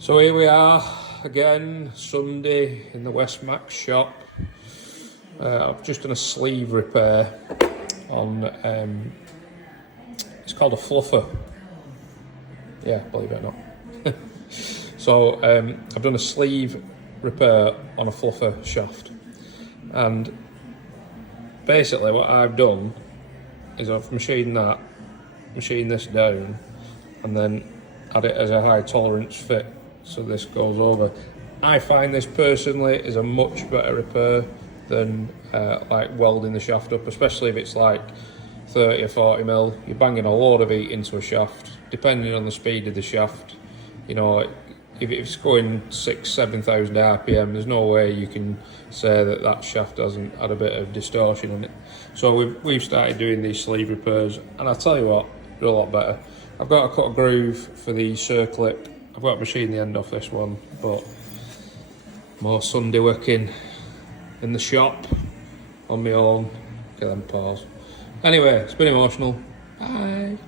So here we are again, Sunday in the Westmax shop. I've just done a sleeve repair on, it's called a fluffer. Yeah, believe it or not. So I've done a sleeve repair on a fluffer shaft. And basically what I've done is I've machined this down and then add it as a high tolerance fit. So this goes over. I find this personally is a much better repair than like welding the shaft up, especially if it's like 30 or 40 mil. You're banging a load of heat into a shaft, depending on the speed of the shaft. You know, if it's going 6,000-7,000 RPM, there's no way you can say that that shaft hasn't had a bit of distortion in it. So we've started doing these sleeve repairs, and I'll tell you what, they're a lot better. I've got to cut a groove for the circlip. I've got to machine the end off this one, but more Sunday working in the shop on my own. Get them paws. Anyway, it's been emotional. Bye.